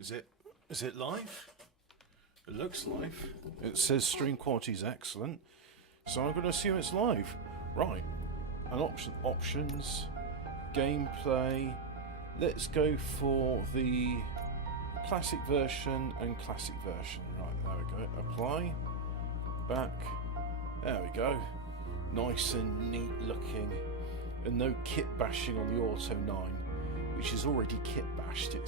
Is it live? It looks live. It says stream quality is excellent, so I'm going to assume it's live. Right. And options, gameplay. Let's go for the classic version and classic version. Right, there we go. Apply. Back. There we go. Nice and neat looking. And no kit bashing on the Auto 9, which is already kit bashed. It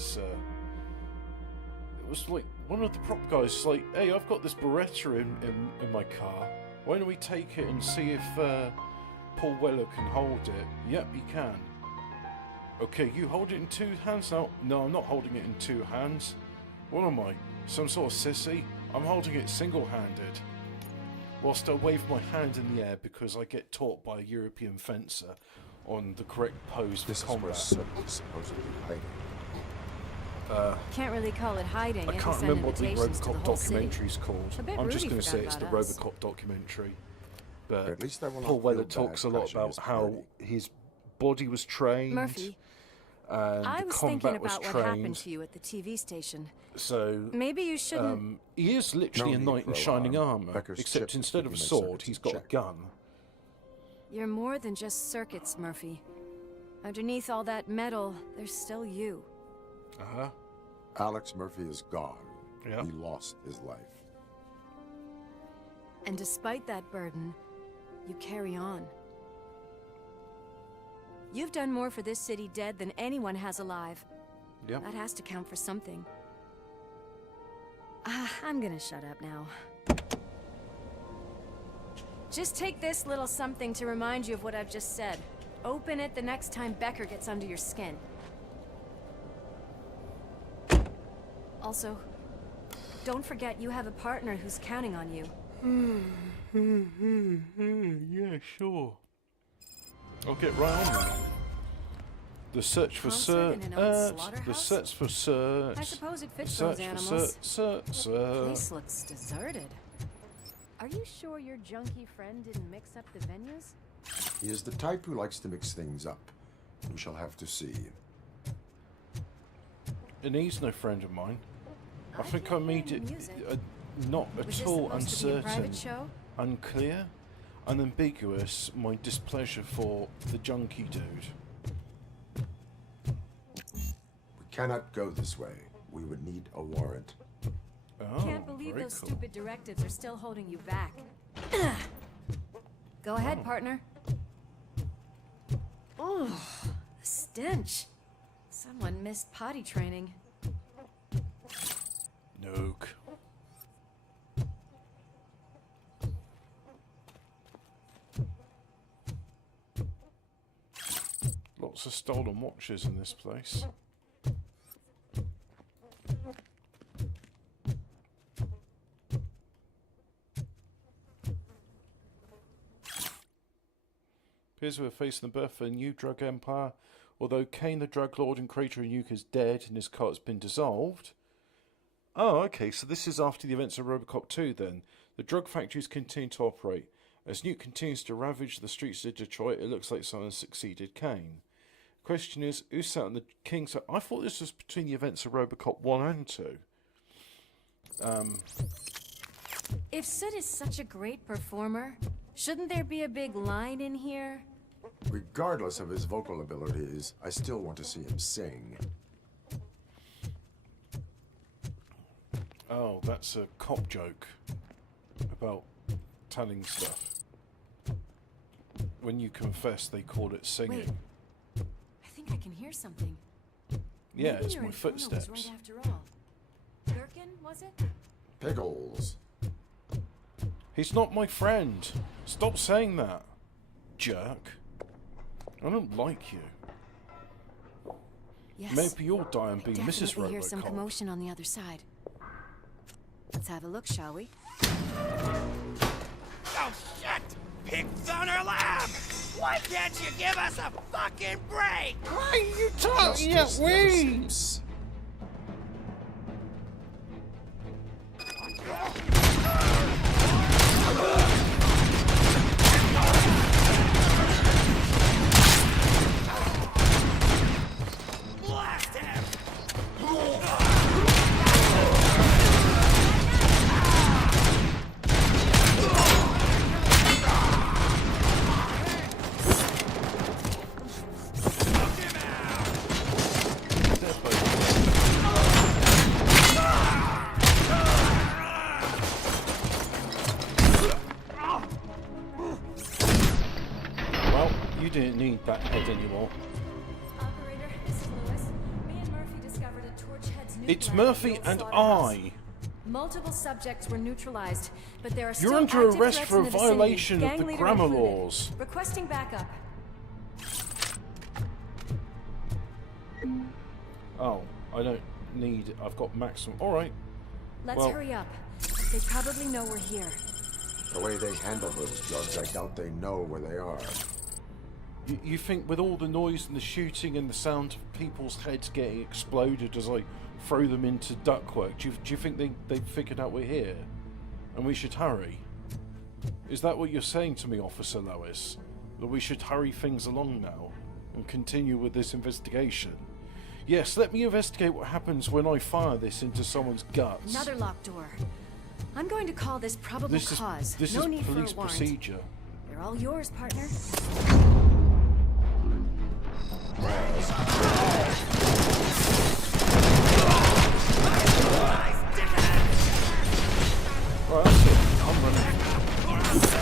was like one of the prop guys was like, hey, I've got this Beretta in my car. Why don't we take it and see if Paul Weller can hold it? Yep, he can. Okay, you hold it in two hands now? No, I'm not holding it in two hands. What am I? Some sort of sissy? I'm holding it single-handed. Whilst I wave my hand in the air because I get taught by a European fencer on the correct pose for combat. This is where supposed to be hiding. Can't really call it hiding. I can't remember what the Robocop documentary is called. I'm just going to say it's the Robocop documentary. But at least I will not Paul Weller feel talks bad a lot crashing about his how party. his body was trained. Murphy, And I the was combat thinking was about what trained. happened to you at the TV station. So Maybe you shouldn't. he is literally No a need knight for in shining alarm. armour, Becker's except chips instead keep of a my sword, circuits he's in got a check. gun. You're more than just circuits, Murphy. Underneath all that metal, there's still you. Uh-huh. Alex Murphy is gone. Yeah. He lost his life. And despite that burden, you carry on. You've done more for this city dead than anyone has alive. Yep. That has to count for something. I'm gonna shut up now. Just take this little something to remind you of what I've just said. Open it the next time Becker gets under your skin. Also, don't forget you have a partner who's counting on you. Yeah, sure. I'll get right on that. The search for Concert in an old search. The slaughterhouse? search for search. I suppose it fits Search those for animals. search. The place looks deserted. Are you sure your junkie friend didn't mix up the venues? He is the type who likes to mix things up. We shall have to see. And he's no friend of mine. I think I can't made hear it the music. not Was at this all supposed to be a uncertain, private show? unclear, unambiguous my displeasure for the junkie dude. We cannot go this way. We would need a warrant. Oh, Can't believe very those cool. stupid directives are still holding you back. Go ahead, partner. Oh, the stench. Someone missed potty training. Nook. Lots of stolen watches in this place. Appears we're facing the birth of a new drug empire. Although Kane the drug lord and creator of Nuke is dead and his cult has been dissolved. Oh, okay, so this is after the events of Robocop 2 then. The drug factories continue to operate. As Nuke continues to ravage the streets of Detroit, it looks like someone succeeded Kane. Question is, who sat on the king's... I thought this was between the events of Robocop 1 and 2. If Sid is such a great performer, shouldn't there be a big line in here? Regardless of his vocal abilities, I still want to see him sing. Oh, that's a cop joke about telling stuff. When you confess, they call it singing. Wait. I think I can hear something. Yeah, Maybe it's your my inferno footsteps. was right after all. Gherkin, was it? Pickles. He's not my friend. Stop saying that, jerk. I don't like you. Yes. Maybe you'll die and be Mrs. Definitely hear some Robocop. commotion on the other side. Let's have a look, shall we? Oh shit! Pigs on our lab! Why can't you give us a fucking break? Why are you talking at Justice never me? sleeps. Blast him! that head anymore. Operator, this is Lewis. Me and Murphy discovered a Torchhead's new It's lab Murphy at the and old slaughterhouse. I. Multiple subjects were neutralized, but there are You're still under active arrest threats for in a the vicinity, violation of gang the leader grammar included. laws. Requesting backup. Oh, I don't need... I've got maximum... Alright. Let's Well- hurry up. They probably know we're here. The way they handle those drugs, I doubt they know where they are. You think with all the noise and the shooting and the sound of people's heads getting exploded as I throw them into ductwork, do you think they've figured out we're here? And we should hurry? Is that what you're saying to me, Officer Lois? That we should hurry things along now and continue with this investigation? Yes, let me investigate what happens when I fire this into someone's guts. Another locked door. I'm going to call this probable This cause. is No need police for a warrant. procedure. They're all yours, partner. Right, that's it. I'm running.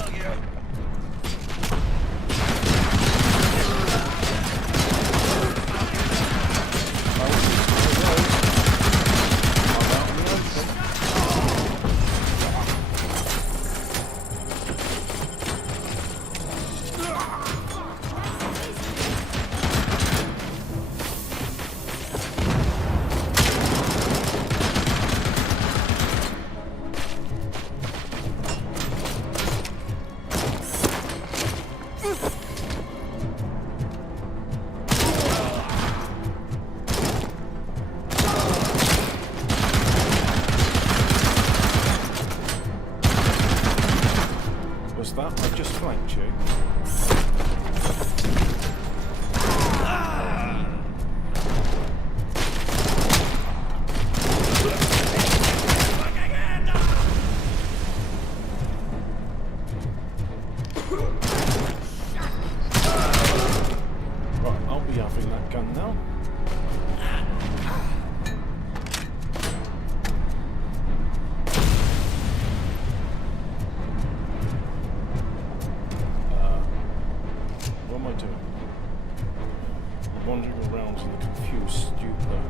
Was that? I just flanked you. Right, I'll be having that gun now. What am I doing? Wandering around in a confused stupor.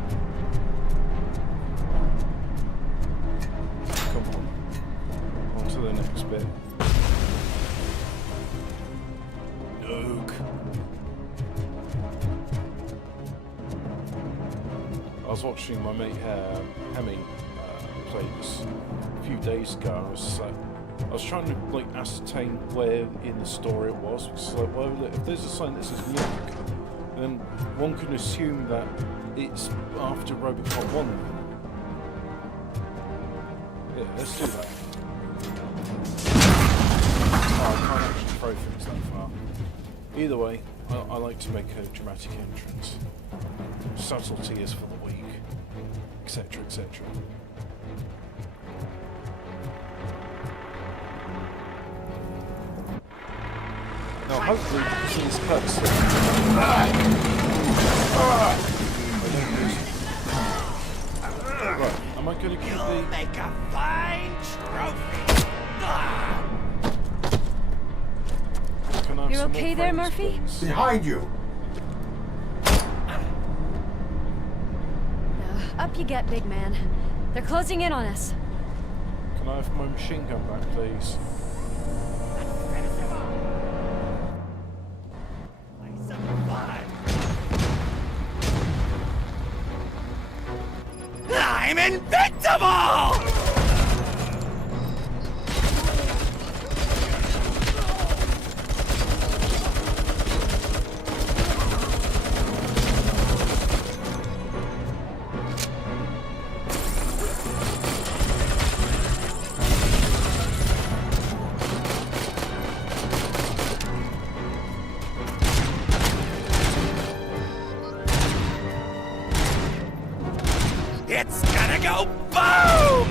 Come on. On to the next bit. Nook. I was watching my mate Hemi play this a few days ago. I was trying to like ascertain where in the story it was. Because like, well, if there's a sign that says Nook, then one can assume that it's after Robocop 1. Yeah, let's do that. Oh, I can't actually throw things that far. Either way, I like to make a dramatic entrance. Subtlety is for the weak, etc., etc. Now, hopefully, because of this cutscene, right, am I going to keep You'll the... make a fine trophy. Ah! Can I have You're some okay more there, frames, Murphy? please? Behind you! Up you get, big man. They're closing in on us. Can I have my machine gun back, please? Finish him off. Play some fun. I'm invincible! It's gonna go boom!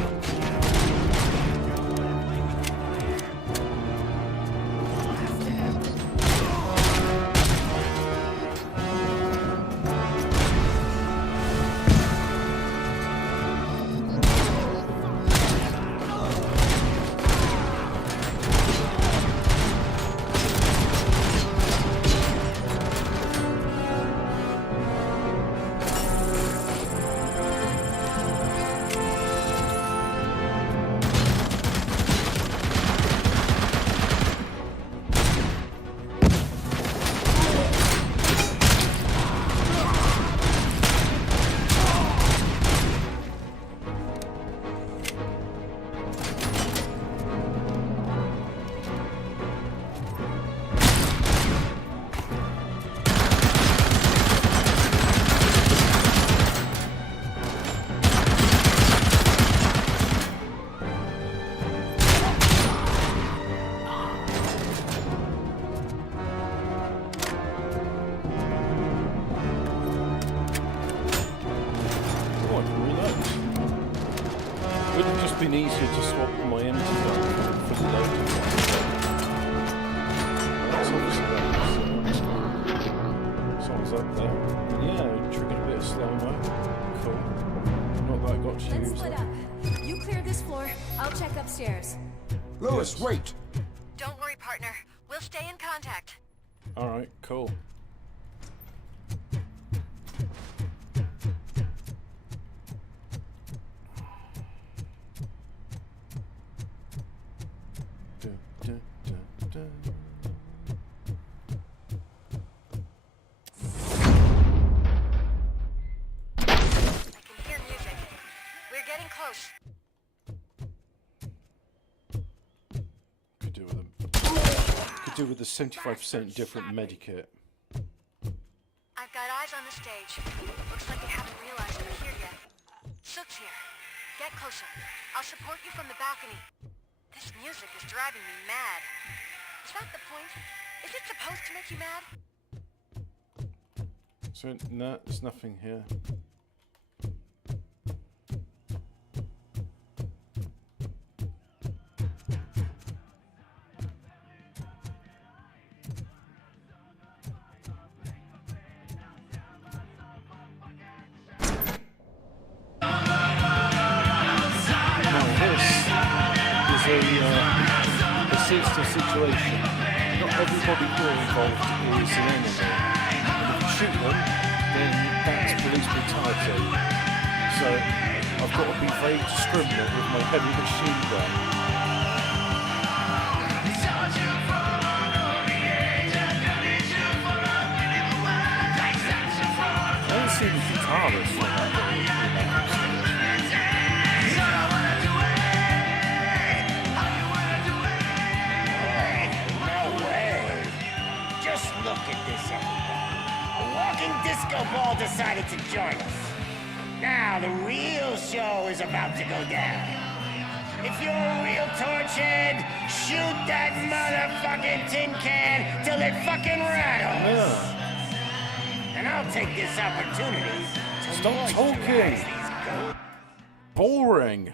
It'd just been easier to swap my empty gun for the loaded one. That's obviously someone's up there. Yeah, triggered a bit of slow-mo. Cool. Not that I got to Let's use split it. up. You clear this floor. I'll check upstairs. Lewis, Yes. wait! Don't worry, partner. We'll stay in contact. Alright, cool. Dun, dun, dun, dun. I can hear music. We're getting close. Could do with them. Could do with the 75% different medikit. I've got eyes on the stage. Looks like they haven't realized we're here yet. Sook's here. Get closer. I'll support you from the balcony. This music is driving me mad. Is that the point? Is it supposed to make you mad? So, no, there's nothing here. A sinister situation. Not everybody here involved is an enemy. And if you shoot them, then that's police brutality. So I've got to be very discriminate with my heavy machine gun. I haven't seen the guitarist for that. Just look at this, everybody. A walking disco ball decided to join us. Now the real show is about to go down. If you're a real torch head, shoot that motherfucking tin can till it fucking rattles. And I'll take this opportunity to Stop talking. Boring.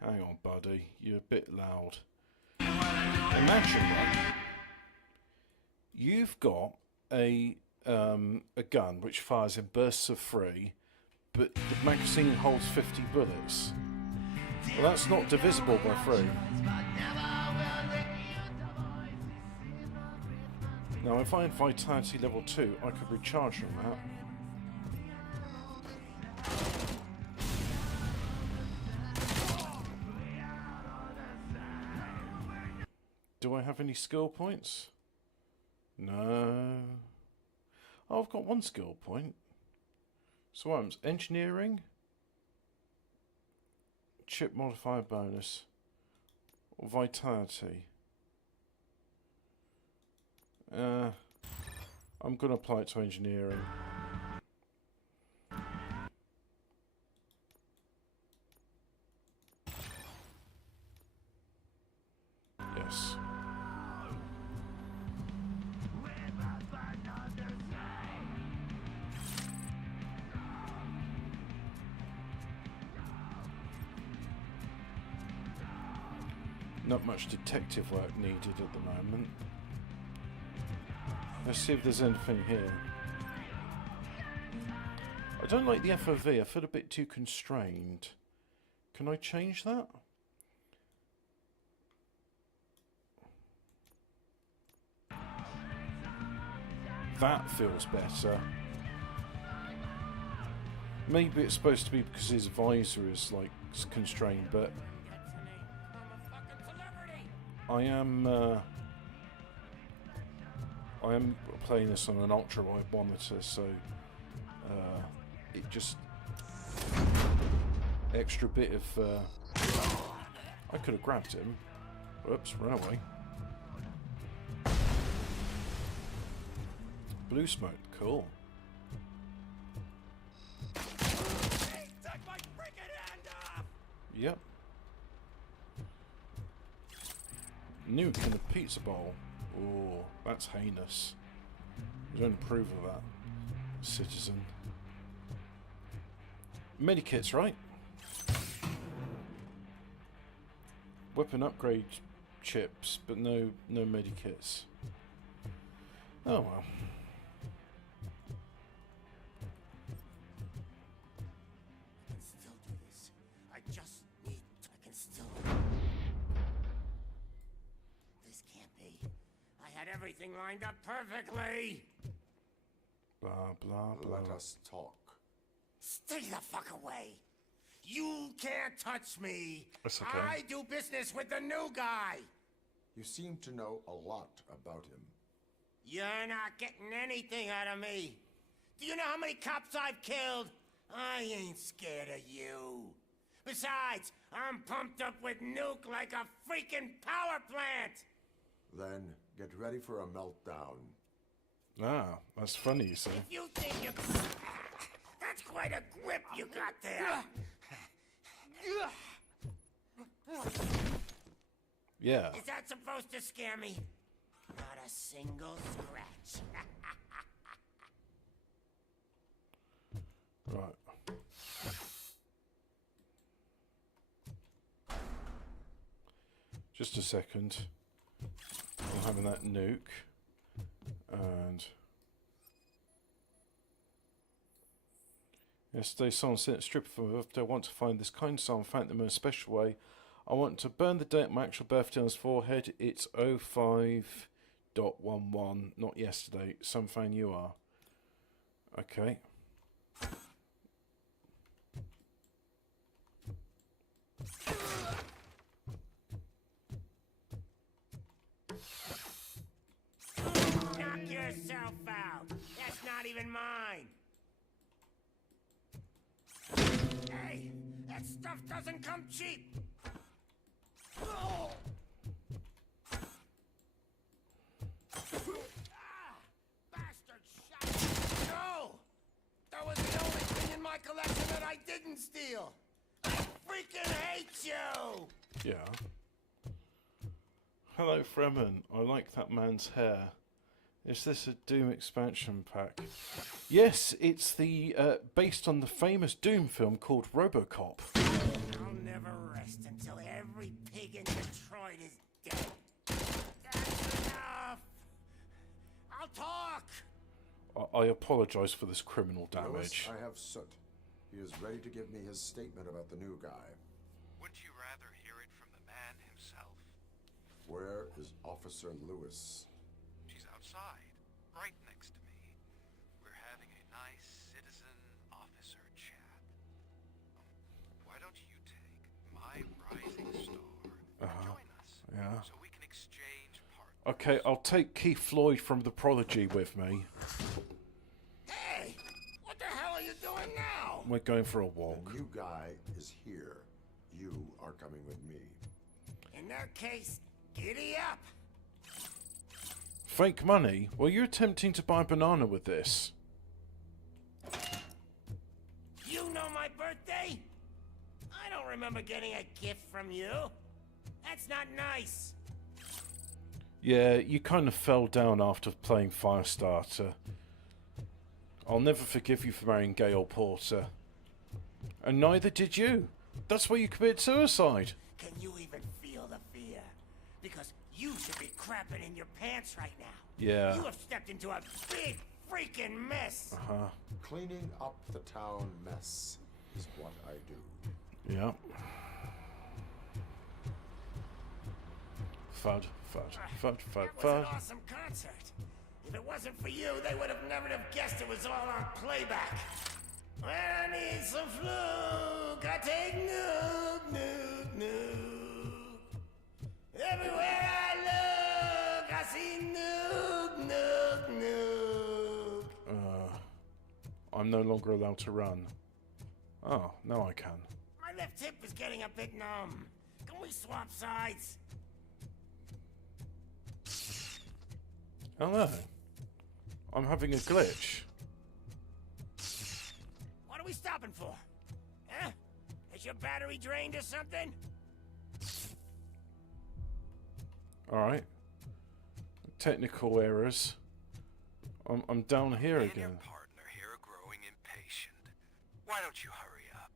Hang on, buddy. You're a bit loud. Imagine, right? You've got a gun which fires in bursts of 3, but the magazine holds 50 bullets. Well, that's not divisible by 3. Now, if I had Vitality level 2, I could recharge from that. Do I have any skill points? No. Oh, I've got 1 skill point. So I'm engineering, chip modifier bonus, or vitality. I'm going to apply it to engineering. Yes. Not much detective work needed at the moment. Let's see if there's anything here. I don't like the FOV. I feel a bit too constrained. Can I change that? That feels better. Maybe it's supposed to be because his visor is like constrained, but I am playing this on an ultra wide monitor, so it just extra bit of I could have grabbed him. Whoops, run away. Blue smoke, cool. Yep. Nuke in a pizza bowl. Oh, that's heinous. I don't approve of that, citizen. Medikits, right? Weapon upgrade chips, but no medikits. Oh well. I can still do this. I can still. This can't be. I had everything lined up perfectly. Blah blah blah. Let us talk. Stay the fuck away. You can't touch me. That's okay. I do business with the new guy. You seem to know a lot about him. You're not getting anything out of me. Do you know how many cops I've killed? I ain't scared of you. Besides, I'm pumped up with nuke like a freaking power plant. Then get ready for a meltdown. Ah, that's funny, you say. If you think you... That's quite a grip you got there. Yeah. Is that supposed to scare me? Not a single scratch. Right. Just a second. I'm having that nuke. And yesterday someone sent a strip for my birthday. I want to find this kind someone, thank them in a special way. I want to burn the date of my actual birthday on his forehead. It's 05.11, not yesterday. Some fan you are. Okay. Knock yourself out. That's not even mine. Hey, that stuff doesn't come cheap. Bastard shot. No! That was the only thing in my collection that I didn't steal. I freaking hate you! Yeah. Hello, Fremen. I like that man's hair. Is this a Doom expansion pack? Yes, it's the based on the famous Doom film called Robocop. I'll never rest until every pig in Detroit is dead. That's enough! I'll talk! I apologise for this criminal Lewis, damage. I have Soot. He is ready to give me his statement about the new guy. Wouldn't you rather hear it from the man himself? Where is Officer Lewis? She's outside, right next to me. We're having a nice citizen-officer chat. Why don't you take my rising star and join us? Yeah. So we can exchange parts. Okay, I'll take Keith Floyd from The Prodigy with me. Hey! What the hell are you doing now? We're going for a The walk. new guy is here. You are coming with me. In that case, giddy up! Fake money? Well, you're attempting to buy a banana with this. You know my birthday? I don't remember getting a gift from you. That's not nice. Yeah, you kind of fell down after playing Firestarter. I'll never forgive you for marrying Gail Porter. And neither did you. That's why you committed suicide. Can you even feel the fear? You should be crapping in your pants right now. Yeah. You have stepped into a big freaking mess. Cleaning up the town mess is what I do. Yeah. Fud, fud, fud, fud, That was an fud. awesome concert. If it wasn't for you, they would have never have guessed it was all on playback. When I need some fluke, I take Nuke, Nuke, Nuke. Everywhere I look, I see Nuke, Nuke, Nuke. I'm no longer allowed to run. Oh, now I can. My left hip is getting a bit numb. Can we swap sides? Oh no. I'm having a glitch. What are we stopping for? Huh? Is your battery drained or something? Alright. Technical errors. I'm down here And your again. partner here are growing impatient. Why don't you hurry up?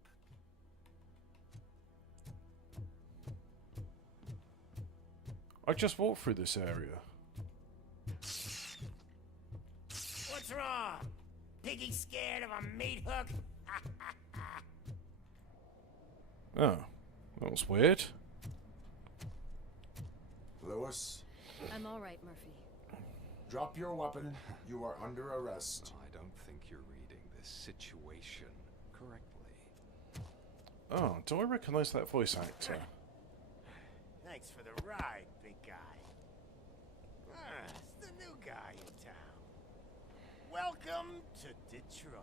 I just walked through this area. What's wrong? Piggy scared of a meat hook? Oh. That was weird. Lewis, I'm all right, Murphy. drop your weapon. You are under arrest. I don't think you're reading this situation correctly. Oh, do I recognise that voice actor? Thanks for the ride, big guy. It's the new guy in town. Welcome to Detroit.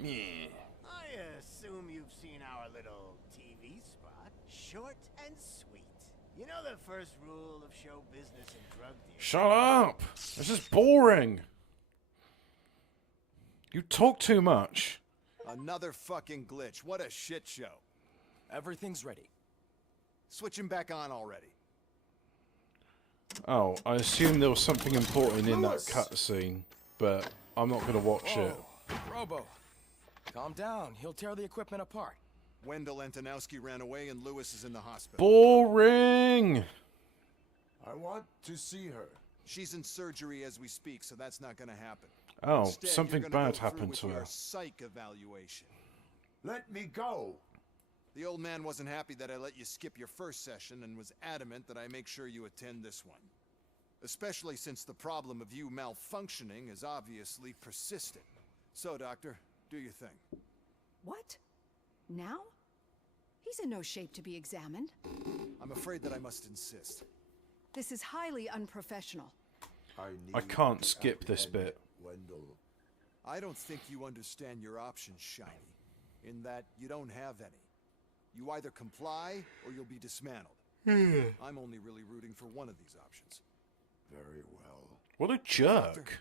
Yeah. I assume you've seen our little TV spot. Short and sweet. You know the first rule of show business and drug dealing? Shut up! This is boring! You talk too much. Another fucking glitch. What a shit show. Everything's ready. Switch him back on already. Oh, I assume there was something important in that cutscene, but I'm not going to watch it. Robo, calm down. He'll tear the equipment apart. Wendell Antonowski ran away and Lewis is in the hospital. Boring! I want to see her. She's in surgery as we speak, so that's not gonna happen. Oh, Instead, something you're gonna bad go through happened with to your her. psych evaluation. Let me go. The old man wasn't happy that I let you skip your first session and was adamant that I make sure you attend this one. Especially since the problem of you malfunctioning is obviously persistent. So, Doctor, do your thing. What? Now? He's in no shape to be examined. I'm afraid that I must insist. This is highly unprofessional. I can't skip this bit. Wendell. I don't think you understand your options, Shiny. In that you don't have any. You either comply or you'll be dismantled. I'm only really rooting for one of these options. Very well. What a jerk.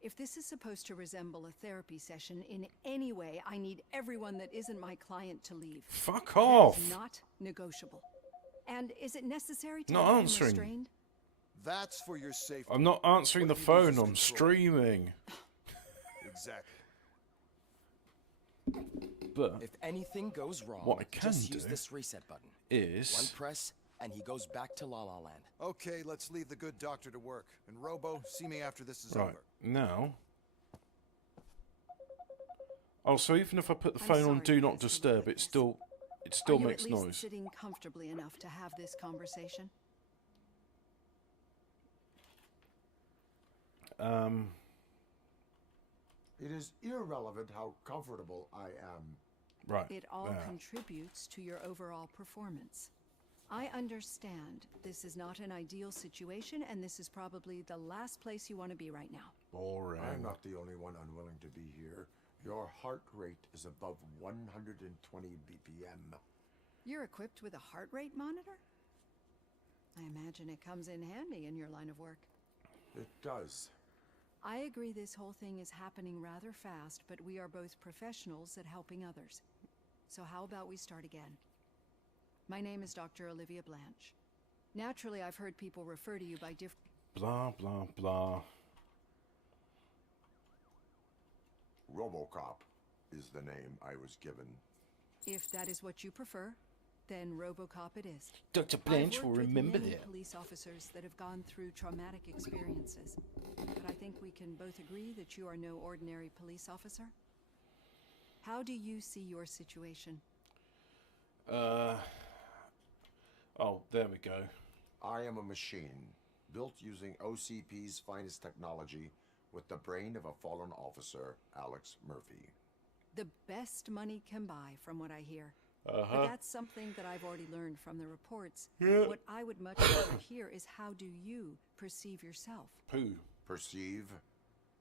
If this is supposed to resemble a therapy session in any way, I need everyone that isn't my client to leave. Fuck That off. is not negotiable. And is it necessary to Not have him answering. restrained? That's for your safety. I'm not answering the What you phone, lose is I'm control. streaming. Exactly. But If anything goes wrong, What I can just use do this reset button. is... One press, and he goes back to La La Land. Okay, let's leave the good doctor to work. And Robo, see me after this is Right, over. now... Oh, so even if I put the I'm phone on sorry Do you Not guys to look Disturb, like it this. still Are you makes at least noise. sitting comfortably enough to have this conversation? It is irrelevant how comfortable I am. Right, It all there. contributes to your overall performance. I understand this is not an ideal situation, and this is probably the last place you want to be right now. Boring. I'm not the only one unwilling to be here. Your heart rate is above 120 BPM. You're equipped with a heart rate monitor? I imagine it comes in handy in your line of work. It does. I agree this whole thing is happening rather fast, but we are both professionals at helping others. So how about we start again? My name is Dr. Olivia Blanche. Naturally, I've heard people refer to you by different... Blah, blah, blah. Robocop is the name I was given. If that is what you prefer. Then Robocop it is. Dr. I've Blanche worked will with remember many that. police officers that have gone through traumatic experiences. But I think we can both agree that you are no ordinary police officer. How do you see your situation? Oh, there we go. I am a machine, built using OCP's finest technology with the brain of a fallen officer, Alex Murphy. The best money can buy, from what I hear. But that's something that I've already learned from the reports. What I would much rather hear is how do you perceive yourself? Pooh. Perceive?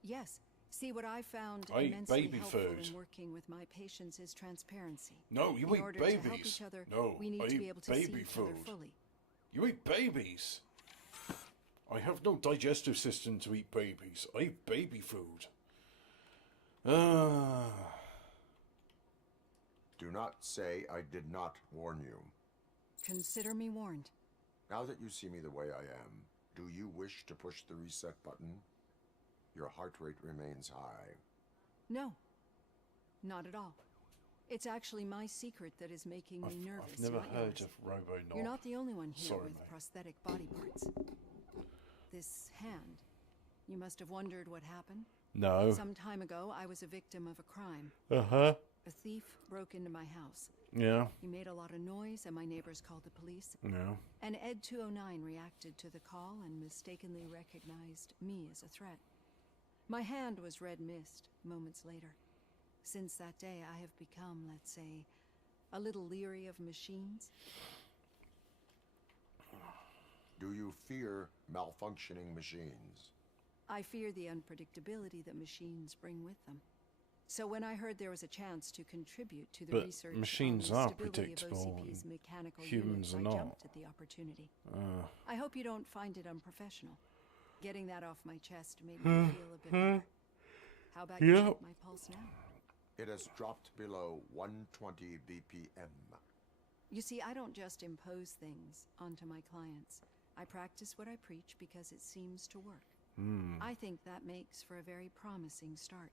Yes. See, what I found I eat immensely baby helpful food. in working with my patients is transparency. No, you In eat order to help babies. each other, No, we need I to be eat able to see baby each other food. fully. You eat babies. I have no digestive system to eat babies. I eat baby food. Do not say I did not warn you. Consider me warned. Now that you see me the way I am, do you wish to push the reset button? Your heart rate remains high. No, not at all. It's actually my secret that is making me nervous. I've never not heard yours. of RoboNob. You're not the only one here Sorry, with mate. prosthetic body parts. This hand, you must have wondered what happened. No. Some time ago, I was a victim of a crime. Uh-huh. A thief broke into my house. Yeah. He made a lot of noise, and my neighbors called the police. Yeah. And Ed 209 reacted to the call and mistakenly recognized me as a threat. My hand was red mist moments later. Since that day, I have become, let's say, a little leery of machines. Do you fear malfunctioning machines? I fear the unpredictability that machines bring with them. So when I heard there was a chance to contribute to the But research machines on the are stability of predictable OCP's and mechanical humans units, are I not. jumped at the opportunity. I hope you don't find it unprofessional. Getting that off my chest made me feel a bit better. How about you check my pulse now? It has dropped below 120 BPM. You see, I don't just impose things onto my clients. I practice what I preach because it seems to work. I think that makes for a very promising start.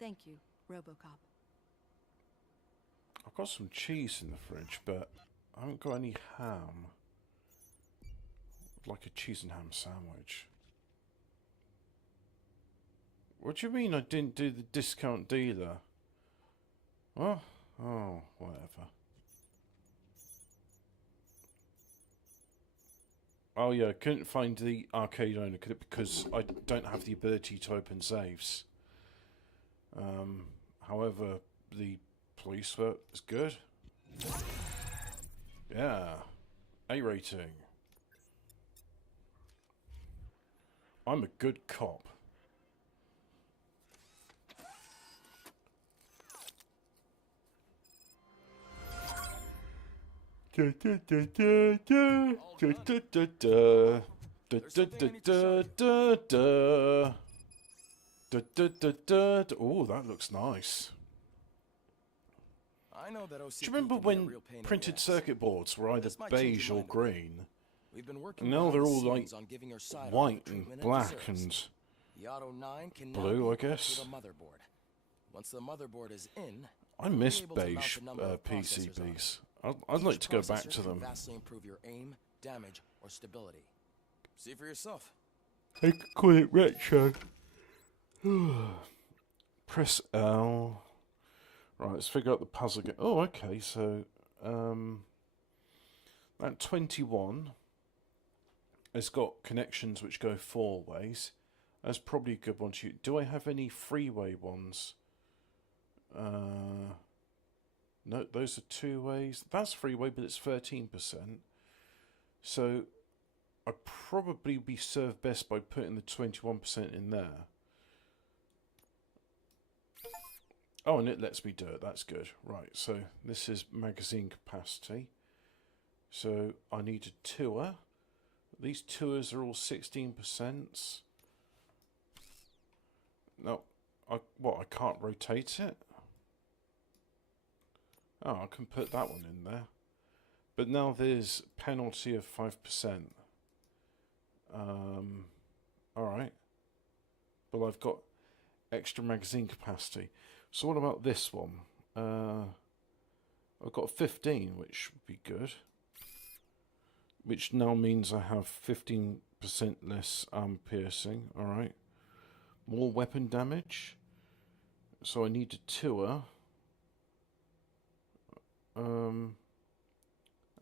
Thank you, Robocop. I've got some cheese in the fridge, but I haven't got any ham. I'd like a cheese and ham sandwich. What do you mean I didn't do the discount dealer? What? Oh, whatever. Oh yeah, I couldn't find the arcade owner because I don't have the ability to open safes. However, the police work is good. Yeah, A rating. I'm a good cop. Oh, that looks nice. I know that OCP Do you remember can be a when real pain in the printed ass. circuit boards were either This might change beige your or mind. green? We've been working And now they're behind the all like scenes on giving your side white the and treatment it black deserves. and The Auto 9 can now blue, be I guess. to the motherboard. Once the motherboard is in, I you'll miss be able to mount beige a number of processors on it. PCBs. I'd like Each to go back processor to can them. vastly improve your aim, damage, or stability. See for yourself. I could call it retro. Press L. Right, let's figure out the puzzle again. Oh, okay, so that 21 has got connections which go 4 ways. That's probably a good one to use. Do I have any freeway ones? No, those are 2 ways. That's freeway, but it's 13%. So I'd probably be served best by putting the 21% in there. Oh, and it lets me do it. That's good. Right, so this is magazine capacity. So I need a tour. These tours are all 16%. No, I can't rotate it? Oh, I can put that one in there. But now there's penalty of 5%. Alright. But I've got extra magazine capacity. So what about this one? I've got 15, which would be good. Which now means I have 15% less piercing. Alright. More weapon damage. So I need a tour.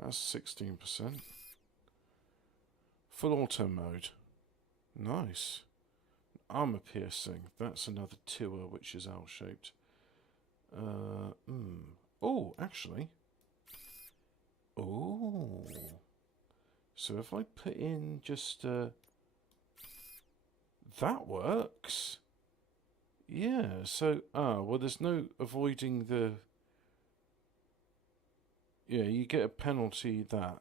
That's 16%. Full auto mode. Nice. Armor piercing. That's another tour, which is L-shaped. Oh, actually. Oh. So if I put in just... that works. Yeah, so... well, there's no avoiding the... Yeah, you get a penalty that.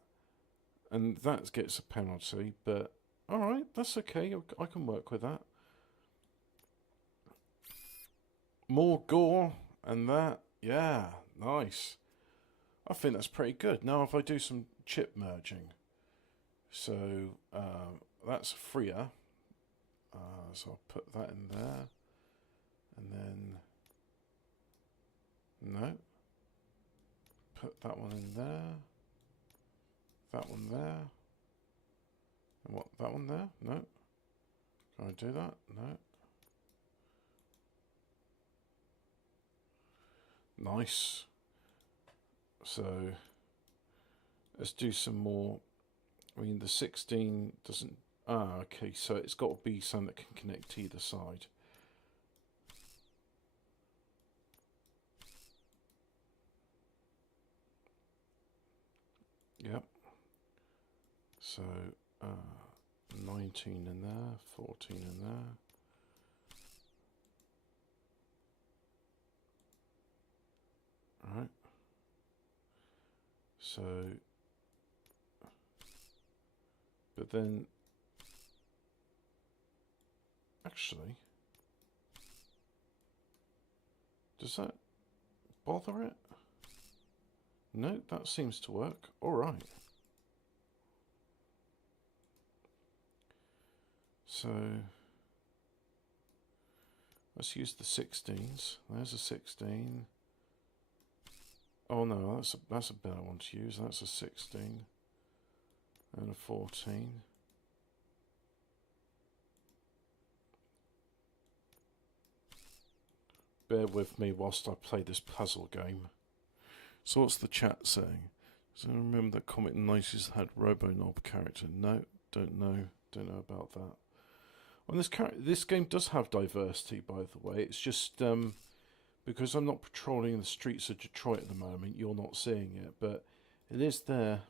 And that gets a penalty, but... Alright, that's okay. I can work with that. More gore and that. Yeah, nice. I think that's pretty good. Now if I do some chip merging. So, that's freer. So I'll put that in there. And then... No. Put that one in there. That one there. And what? That one there? No. Can I do that? No. Nice. So let's do some more. I mean, the 16 doesn't... okay, so it's got to be something that can connect to either side. Yep. So, 19 in there, 14 in there. Alright. So, but then, actually, does that bother it? No, that seems to work. Alright. So, let's use the 16s. There's a 16. Oh no, that's a better one to use. That's a 16 and a 14. Bear with me whilst I play this puzzle game. So what's the chat saying? So remember that Comet Nices had Robonob character? No, don't know about that. Well, this game does have diversity, by the way. It's just because I'm not patrolling the streets of Detroit at the moment, you're not seeing it, but it is there,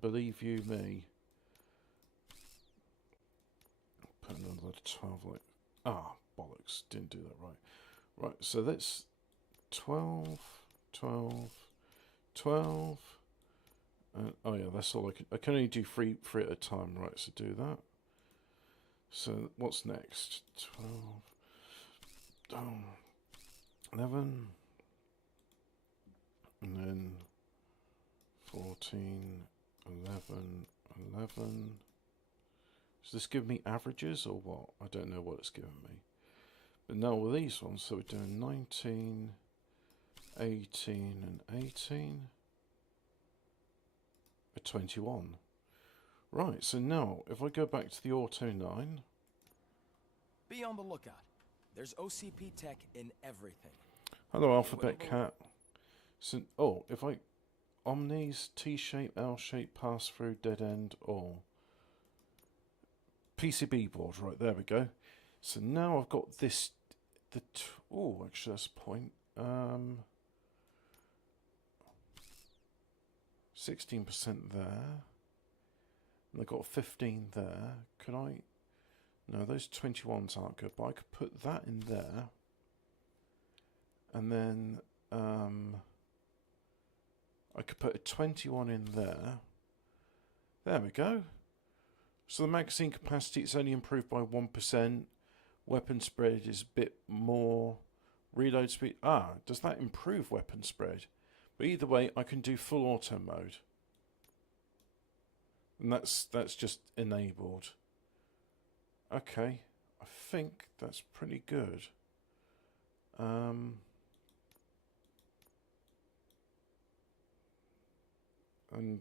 believe you me. Put another 12, like... Ah, bollocks, didn't do that right. Right, so that's 12, 12, 12. Oh yeah, that's all I can only do three at a time, right, so do that. So what's next? 12, 11, and then 14, 11, 11. Does this give me averages or what? I don't know what it's giving me. But now with these ones, so we're doing 19, 18, and 18. A 21. Right, so now, if I go back to the Auto 9... Be on the lookout. There's OCP tech in everything. Hello, Alphabet Cat. So, oh, if I... Omnis, T-shape, L-shape, pass-through, dead-end, all. PCB board, right, there we go. So now I've got this... oh, actually, that's a point. 16% there. And I've got 15 there. Could I... No, those 21s aren't good, but I could put that in there. And then I could put a 21 in there. There we go. So the magazine capacity is only improved by 1%. Weapon spread is a bit more. Reload speed. Ah, does that improve weapon spread? But either way, I can do full auto mode. And that's just enabled. Okay, I think that's pretty good. And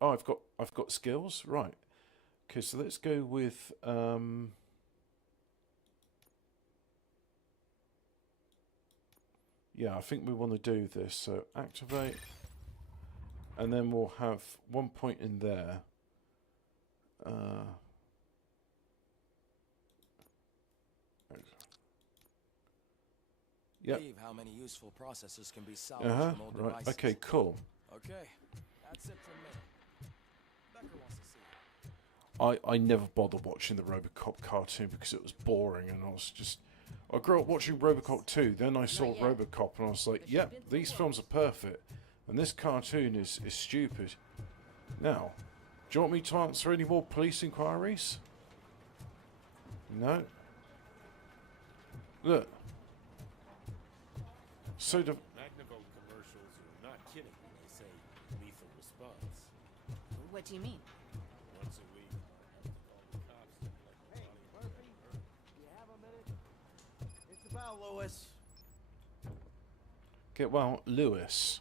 oh, I've got skills, right? Okay, so let's go with yeah, I think we want to do this. So activate, and then we'll have 1 point in there. Yep. Believe how many useful processes can be salvaged from old Right. devices. Okay. Cool. Okay, that's it from me. Becker wants to see you. I never bothered watching the Robocop cartoon because it was boring, and I grew up watching Robocop 2, then I saw Robocop and I was like, yep, these films are perfect, and this cartoon is stupid. Now, do you want me to answer any more police inquiries? No? Look. So the... Magnavolt commercials are not kidding when they say lethal response. What do you mean? Once a week, I have to call the cops to collect Hey, Murphy, you have a minute? It's about Lewis. Get well, Lewis.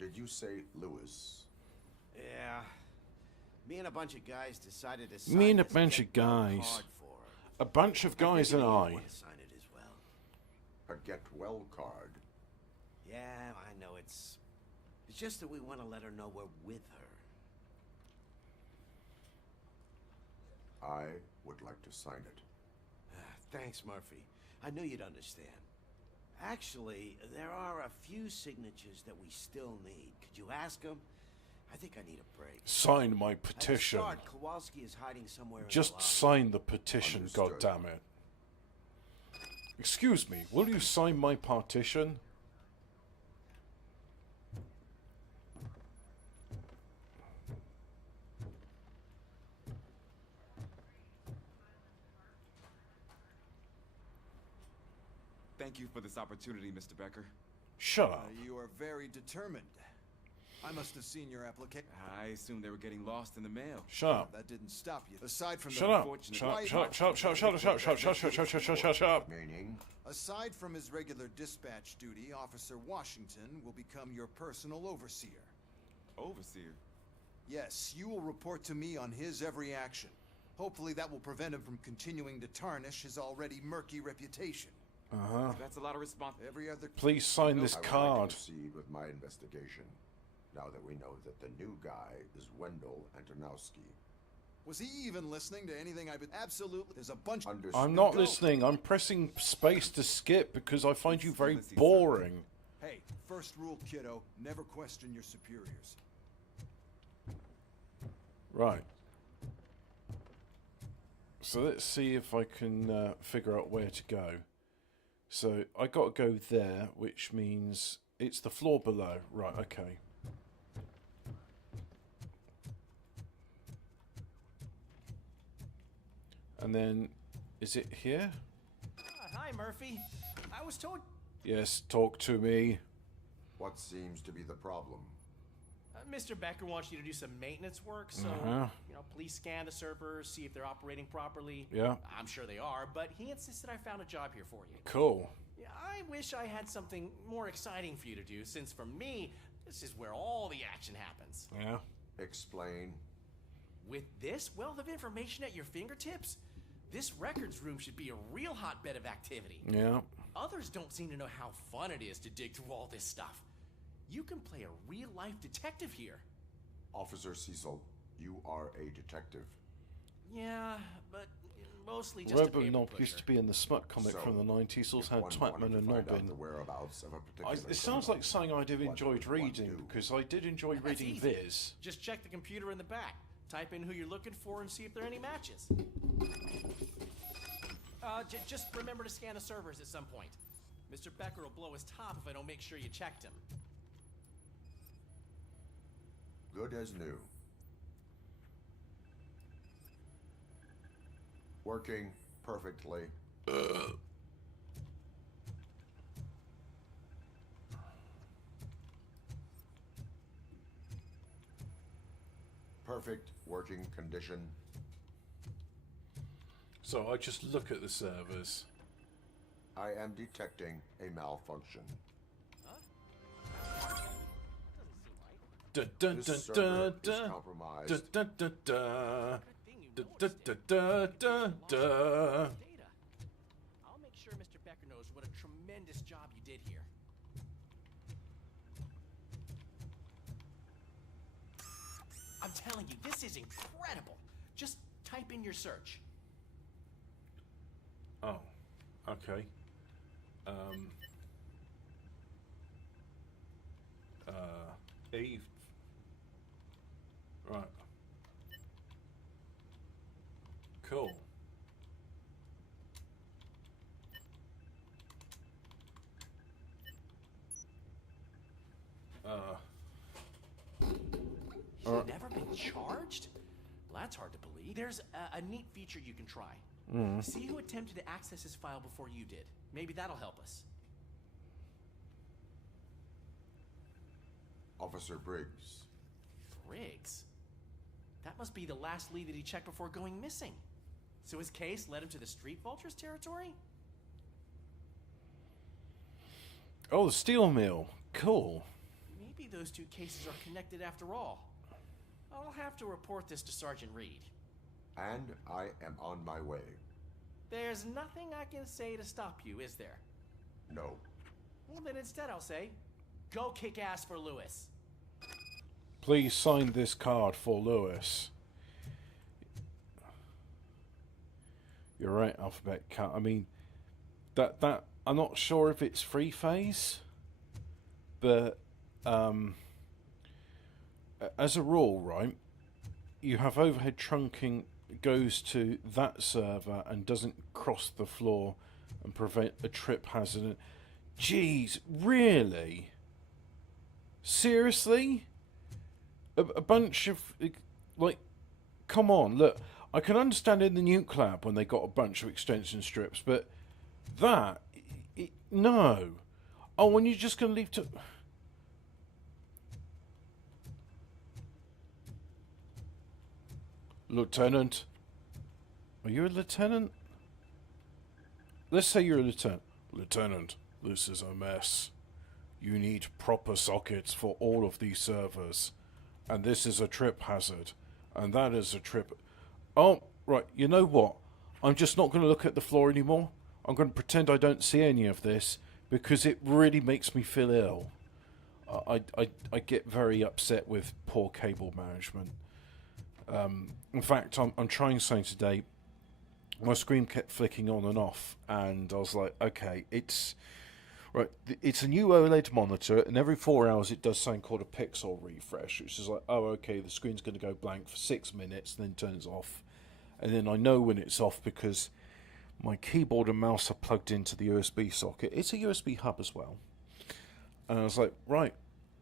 Did you say Lewis? Yeah. Me and a bunch of guys decided to Me sign and a this bunch of get well guys. card for her. A bunch of guys and figured I. you'd want to sign it as well. A get well card. Yeah, I know it's just that we want to let her know we're with her. I would like to sign it. Thanks, Murphy. I knew you'd understand. Actually, there are a few signatures that we still need. Could you ask them? I think I need a break. Sign my petition. At the start, Kowalski is hiding somewhere in Just the lobby. sign the petition, Understood. goddammit. Excuse me, will you sign my partition? Thank you for this opportunity, Mr. Becker. Shut up. You are very determined. I must have seen your application. I assumed they were getting lost in the mail. Shut up. That didn't stop you. Aside from Shut the up. unfortunate... Shut up. Shut up. Shut up. Shut up. Shut up. Shut up. Shut up. Shut up. Shut up. Shut up. Shut up. Meaning? Aside from his regular dispatch duty, Officer Washington will become your personal overseer. Overseer? Yes, you will report to me on his every action. Hopefully that will prevent him from continuing to tarnish his already murky reputation. Uh-huh. That's a lot of response. Every other... Please sign this I would like card. to proceed with my investigation. Now that we know that the new guy is Wendell Antonowski. Was he even listening to anything I've been... Absolutely. There's a bunch... Understood. I'm not Go. listening. I'm pressing space to skip because I find you very boring. Hey, first rule, kiddo, never question your superiors. Right. So let's see if I can figure out where to go. So I got to go there, which means it's the floor below. Right, okay. And then, is it here? Hi, Murphy. I was told... Yes, talk to me. What seems to be the problem? Mr. Becker wants you to do some maintenance work, so, please scan the servers, see if they're operating properly. Yeah. I'm sure they are, but he insisted I found a job here for you. Cool. Yeah, I wish I had something more exciting for you to do, since for me, this is where all the action happens. Yeah. Explain. With this wealth of information at your fingertips, this records room should be a real hotbed of activity. Yeah. Others don't seem to know how fun it is to dig through all this stuff. You can play a real-life detective here. Officer Cecil, you are a detective. Yeah, but mostly just a paper Robonob pusher. used to be in the Smut comic So, from the 90s. Also had One Twatman wanted to and find out Nobbin. the whereabouts of a particular It sounds criminal. like something I'd have What enjoyed would one reading, do? because I did enjoy That's reading easy. Viz. Just check the computer in the back. Type in who you're looking for and see if there are any matches. Just remember to scan the servers at some point. Mr. Becker will blow his top if I don't make sure you checked him. Good as new. Working perfectly. Perfect working condition. So I just look at the servers. I am detecting a malfunction. This server is compromised. I'll make sure Mr. Becker knows what a tremendous job you did here. I'm telling you, this is incredible. Just type in your search. Oh, okay. Eve. Right. Cool. You've never been charged? Well, that's hard to believe. There's a neat feature you can try. See who attempted to access his file before you did. Maybe that'll help us. Officer Briggs. Briggs? That must be the last lead that he checked before going missing. So his case led him to the Street Vultures territory? Oh, the steel mill. Cool. Maybe those two cases are connected after all. I'll have to report this to Sergeant Reed. And I am on my way. There's nothing I can say to stop you, is there? No. Well, then instead I'll say, go kick ass for Lewis. Please sign this card for Lewis. You're right, Alphabet Cat. I mean, that I'm not sure if it's free phase, but as a rule, right, you have overhead trunking goes to that server and doesn't cross the floor and prevent a trip hazard. Jeez, really? Seriously? A bunch of, like, come on, look, I can understand in the Nuke Lab when they got a bunch of extension strips, but that, no. Oh, when you're just going to leave to... Lieutenant. Are you a lieutenant? Let's say you're a lieutenant. Lieutenant, this is a mess. You need proper sockets for all of these servers. And this is a trip hazard. And that is a trip... Oh, right, you know what? I'm just not going to look at the floor anymore. I'm going to pretend I don't see any of this, because it really makes me feel ill. I get very upset with poor cable management. In fact, I'm trying something today. My screen kept flicking on and off, and I was like, okay, it's a new OLED monitor, and every 4 hours it does something called a pixel refresh, which is like, oh, okay, the screen's going to go blank for 6 minutes, and then turns off. And then I know when it's off because my keyboard and mouse are plugged into the USB socket. It's a USB hub as well. And I was like, right,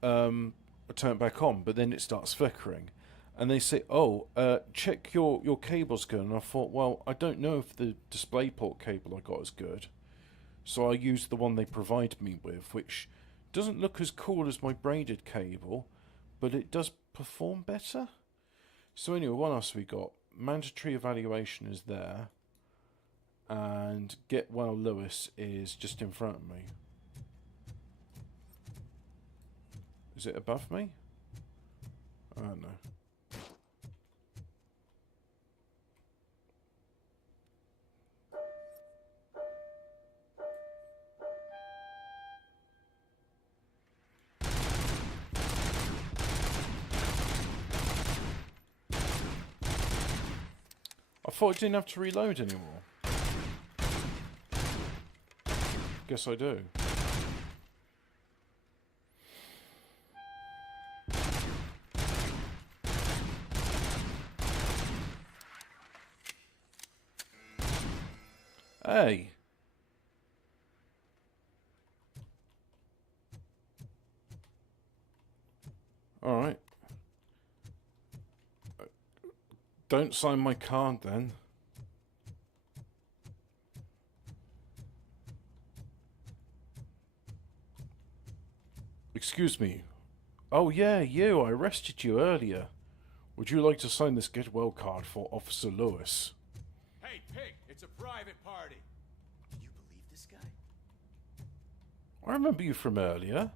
I turn it back on, but then it starts flickering. And they say, oh, check your cable's good. And I thought, well, I don't know if the DisplayPort cable I got is good. So I used the one they provided me with, which doesn't look as cool as my braided cable, but it does perform better. So anyway, what else have we got? Mandatory evaluation is there. And Get Well Lewis is just in front of me. Is it above me? I don't know. I thought I didn't have to reload anymore. Guess I do. Hey. All right. Don't sign my card then. Excuse me. Oh yeah, you. I arrested you earlier. Would you like to sign this Get Well card for Officer Lewis? Hey, pig! It's a private party. Do you believe this guy? I remember you from earlier.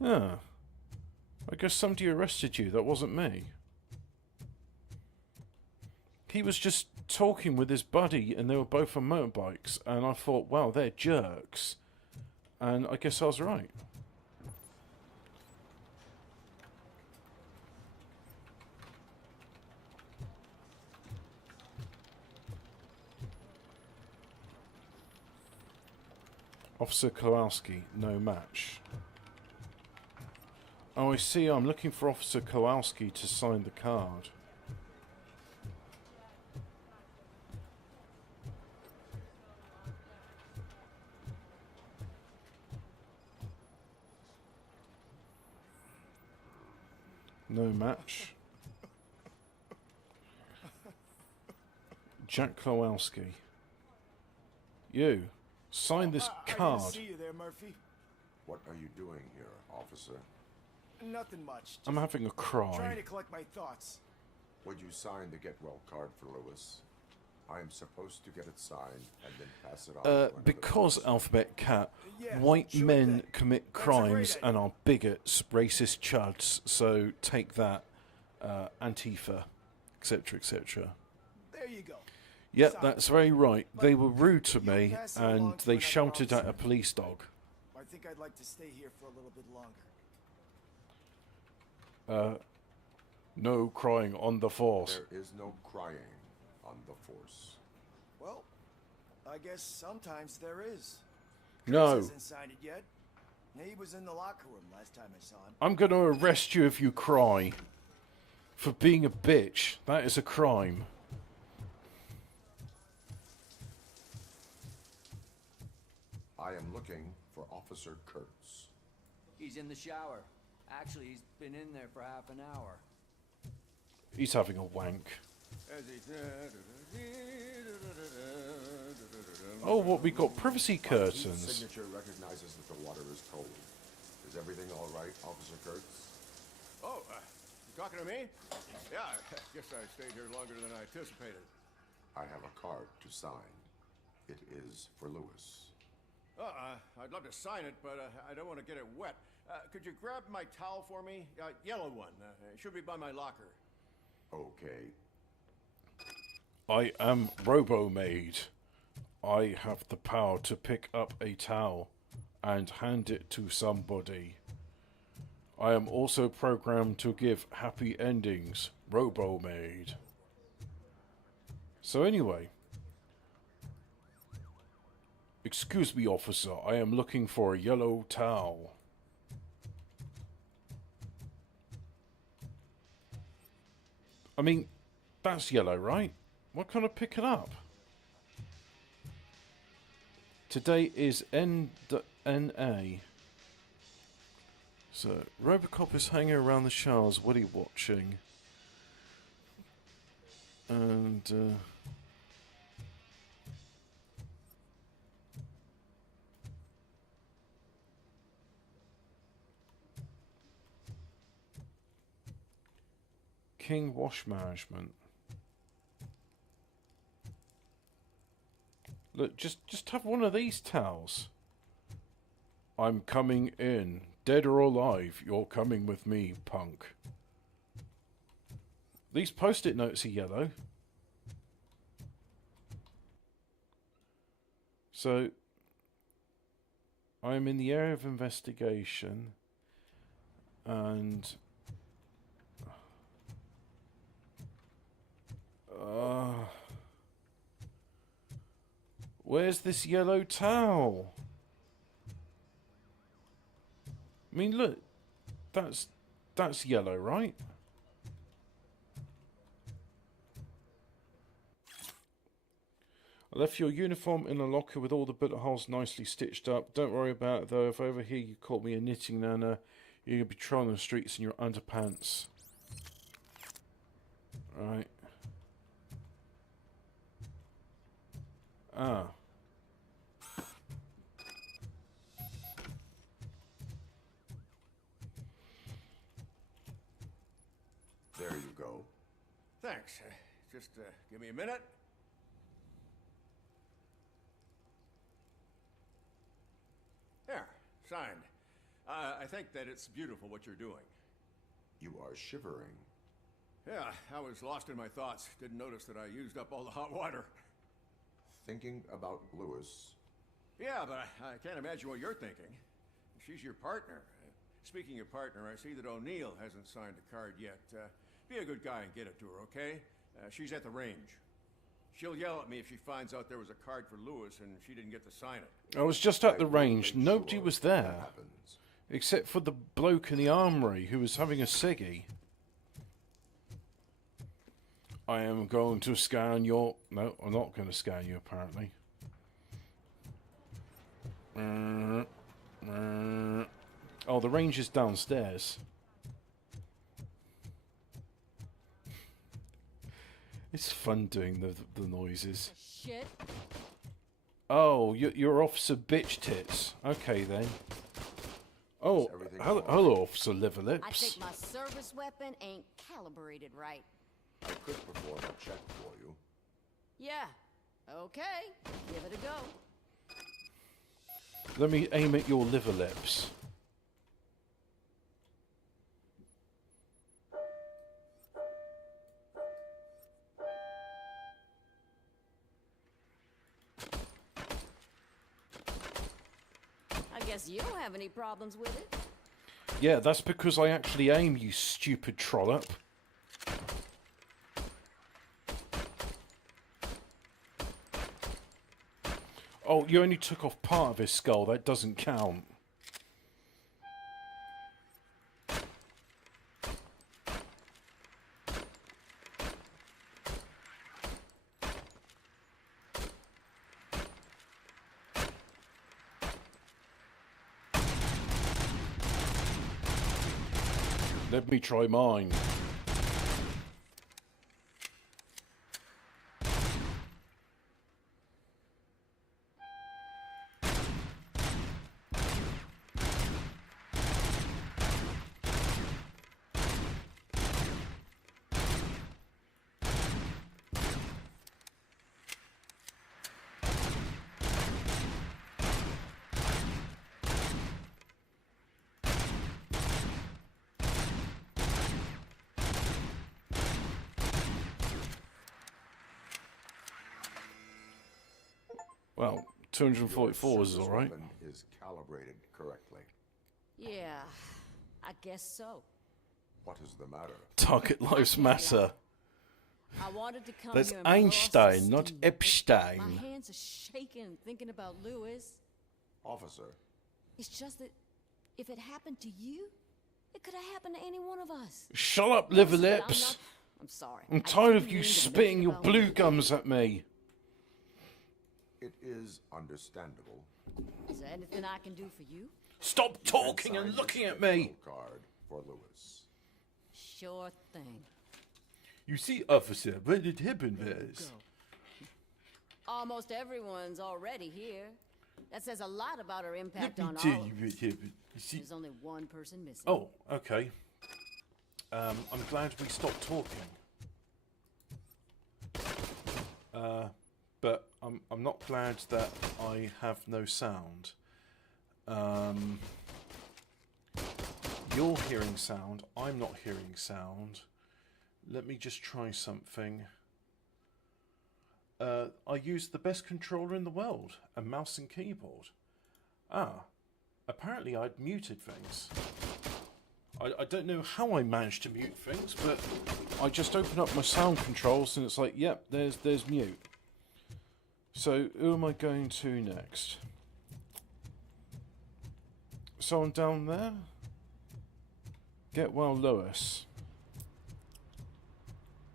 Yeah. I guess somebody arrested you. That wasn't me. He was just talking with his buddy, and they were both on motorbikes, and I thought, wow, they're jerks. And I guess I was right. Officer Kowalski, no match. Oh, I see. I'm looking for Officer Kowalski to sign the card. No match. Jack Kowalski. You. Sign this I card. didn't see you there, Murphy. What are you doing here, officer? Nothing much. I'm having a cry. Trying to collect my thoughts. Would you sign the get well card for Lewis? I am supposed to get it signed and then pass it on. To Because person. Alphabet Cat, Yeah, white sure men thing. commit That's a crimes great and are bigots, racist chuds. So take that, Antifa, etc., etc. There you go. Yep, Sign. that's very right. They were rude to You'll me, pass it along and to they another shouted at officer. a police dog. I think I'd like to stay here for a little bit longer. No crying on the force. There is no crying on the force. Well, I guess sometimes there is. No. Chris hasn't signed it yet. He was in the locker room last time I saw him. I'm going to arrest you if you cry. For being a bitch. That is a crime. I am looking for Officer Kurtz. He's in the shower. Actually, he's been in there for half an hour. He's having a wank. Oh, what, we got privacy My heat curtains. signature recognizes that the water is cold. Is everything all right, Officer Kurtz? Oh, you talking to me? Yeah, I guess I stayed here longer than I anticipated. I have a card to sign. It is for Lewis. I'd love to sign it, but I don't want to get it wet. Could you grab my towel for me? Yellow one. It should be by my locker. Okay. I am Robo-Maid. I have the power to pick up a towel and hand it to somebody. I am also programmed to give happy endings. Robo-Maid. So anyway. Excuse me, officer. I am looking for a yellow towel. I mean, that's yellow, right? Why can't I pick it up? Today is NA. So, Robocop is hanging around the showers. What are you watching? And, King Wash Management. Look, just have one of these towels. I'm coming in. Dead or alive, you're coming with me, punk. These post-it notes are yellow. So, I'm in the area of investigation. And... where's this yellow towel? I mean, look, that's yellow, right? I left your uniform in a locker with all the bullet holes nicely stitched up. Don't worry about it, though. If I ever hear you caught me a knitting nana, you're going to be trolling the streets in your underpants. Right. Ah. There you go. Thanks. Just give me a minute. There, signed. I think that it's beautiful what you're doing. You are shivering. Yeah, I was lost in my thoughts. Didn't notice that I used up all the hot water. Thinking about Lewis. Yeah, but I can't imagine what you're thinking. She's your partner. Speaking of partner, I see that O'Neill hasn't signed a card yet. Be a good guy and get it to her, okay? She's at the range. She'll yell at me if she finds out there was a card for Lewis and she didn't get to sign it. I was just at the range. Nobody was there. Except for the bloke in the armory who was having a ciggy. I am going to scan your... No, I'm not going to scan you, apparently. Oh, the range is downstairs. It's fun doing the noises. Shit. Oh, you're Officer Bitch Tits. Okay, then. Oh, hello, Officer Liver Lips. I think my service weapon ain't calibrated right. I could perform a check for you. Yeah. Okay. Give it a go. Let me aim at your liver lips. I guess you don't have any problems with it. Yeah, that's because I actually aim, you stupid trollop. Oh, you only took off part of his skull. That doesn't count. Let me try mine. Well, 244 is all right. Is calibrated correctly. Yeah, I guess so. What is the matter? Target lives matter. I wanted to come That's here and Einstein, not Epstein. My hands are shaking thinking about Lewis. Officer. It's just that if it happened to you, it could have happened to any one of us. Shut up, liver lips. I'm sorry. I'm tired of you spitting your blue gums at me. It is understandable. Is there anything I can do for you? Stop talking and looking at me. Card for Lewis. Sure thing. You see, officer, what did happen was... Almost everyone's already here. That says a lot about our impact Let on me all tell of you us. what happened. You see... There's only one person missing. Oh, okay. I'm glad we stopped talking. But I'm not glad that I have no sound. You're hearing sound. I'm not hearing sound. Let me just try something. I used the best controller in the world, a mouse and keyboard. Ah, apparently I'd muted things. I don't know how I managed to mute things, but I just open up my sound controls and it's like, yep, there's mute. So, who am I going to next? Someone down there? Get well, Lewis.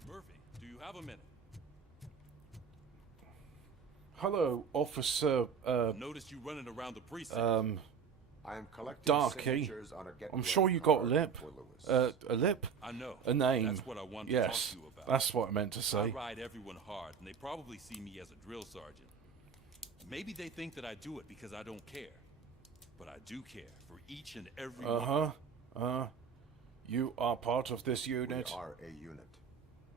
Murphy, do you have a minute? Hello, Officer, Noticed you running around the precinct. I am collecting Darky. signatures on a get I'm sure you got a card lip. for Lewis. A lip? I know. A name. That's what I wanted to Yes, talk to you about. that's what I meant to say. I ride everyone hard, and they probably see me as a drill sergeant. Maybe they think that I do it because I don't care. But I do care for each and every one. You are part of this unit. We are a unit.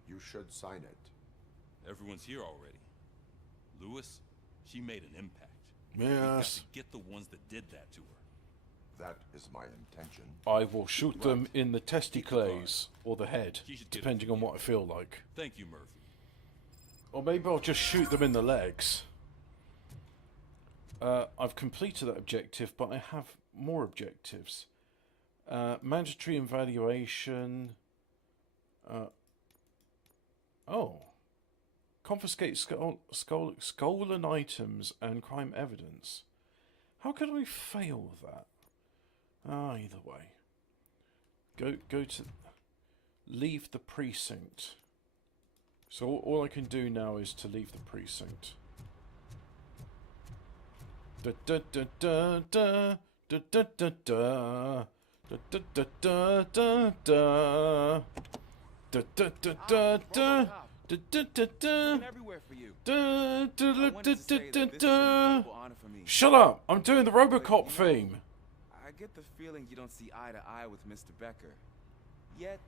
You should sign it. Everyone's here already. Lewis, she made an impact. Yes. We got to get the ones that did that to her. That is my intention. I will shoot them in the testicles or the head, depending on what I feel like. Thank you, Murphy. Or maybe I'll just shoot them in the legs. I've completed that objective, but I have more objectives. Mandatory evaluation. Confiscate stolen items and crime evidence. How could I fail that? Either way. Go to... Leave the precinct. So all I can do now is to leave the precinct. Da da da da da da da da da da da da da da da da da da da. Shut up! I'm doing the Robocop theme. I get the feeling you don't see eye to eye with Mr. Becker. Yet,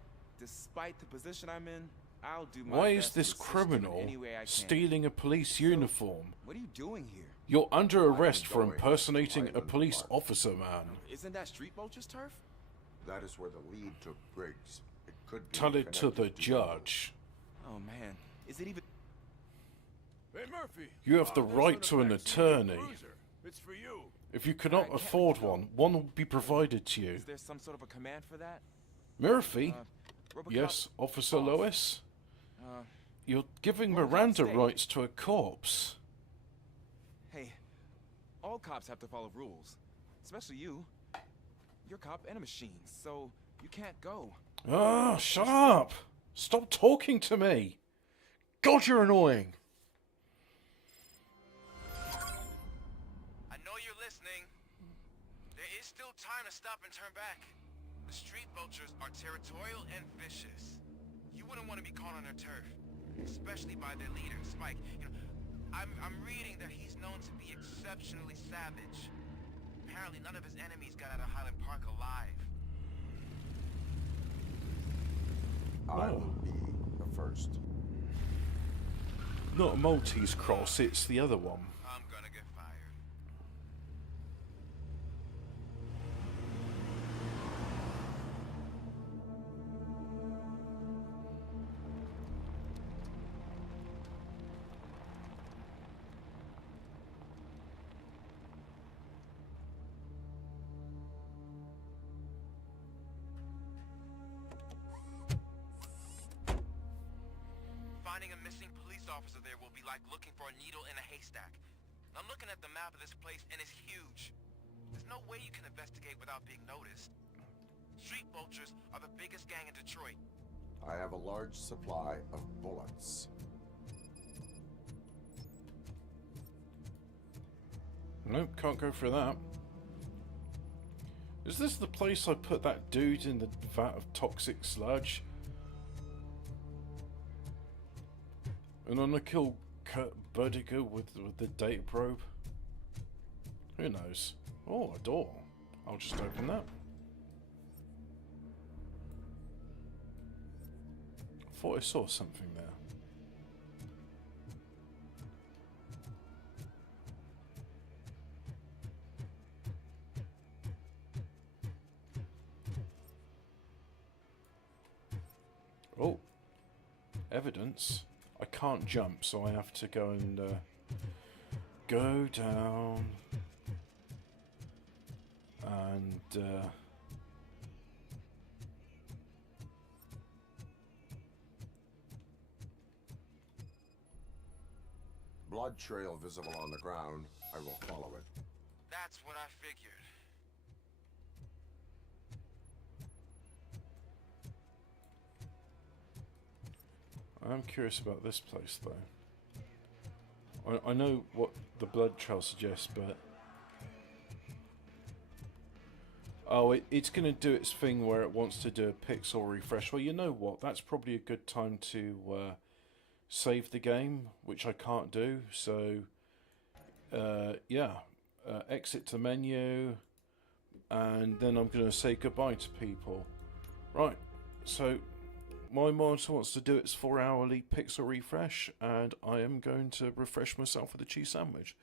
despite the position I'm in, I'll do my Why best is this to assist you in criminal any way I can. stealing a police uniform? What are you doing here? You're under arrest for impersonating a police officer, man. Isn't that Street Vulture's turf? That is where the lead took Briggs. It could be Tell it to the connected judge. Oh man, is it even... Hey, Murphy. You have the right to an attorney. It's for you. If you cannot afford one will be provided to you. Is there some sort of a command for that? Murphy? Robocop Yes, Officer off. Lois? Uh, You're giving Robocop Miranda stay. rights to a corpse. Hey, all cops have to follow rules. Especially you. You're a cop and a machine, so you can't go. Ah, shut up! Stop talking to me! God, you're annoying! I know you're listening. There is still time to stop and turn back. The street vultures are territorial and vicious. You wouldn't want to be caught on their turf, especially by their leader, Spike. You know, I'm reading that he's known to be exceptionally savage. Apparently, none of his enemies got out of Highland Park alive. I will be the first. Not a Maltese cross, it's the other one. I'm gonna get fired. Finding a missing police officer there will be like looking for a needle in a haystack. I'm looking at the map of this place and it's huge. There's no way you can investigate without being noticed. Street vultures are the biggest gang in Detroit. I have a large supply of bullets. Nope, can't go for that. Is this the place I put that dude in the vat of toxic sludge? And then I kill Kurt Burdiger with the data probe? Who knows? Oh, a door. I'll just open that. I thought I saw something there. Oh, evidence. I can't jump, so I have to go and go down and Blood trail visible on the ground. I will follow it. That's what I figured. I'm curious about this place, though. I know what the blood trail suggests, but... Oh, it's going to do its thing where it wants to do a pixel refresh. Well, you know what? That's probably a good time to save the game, which I can't do. So, yeah. Exit to menu. And then I'm going to say goodbye to people. Right, so... My monitor wants to do its 4-hourly pixel refresh, and I am going to refresh myself with a cheese sandwich.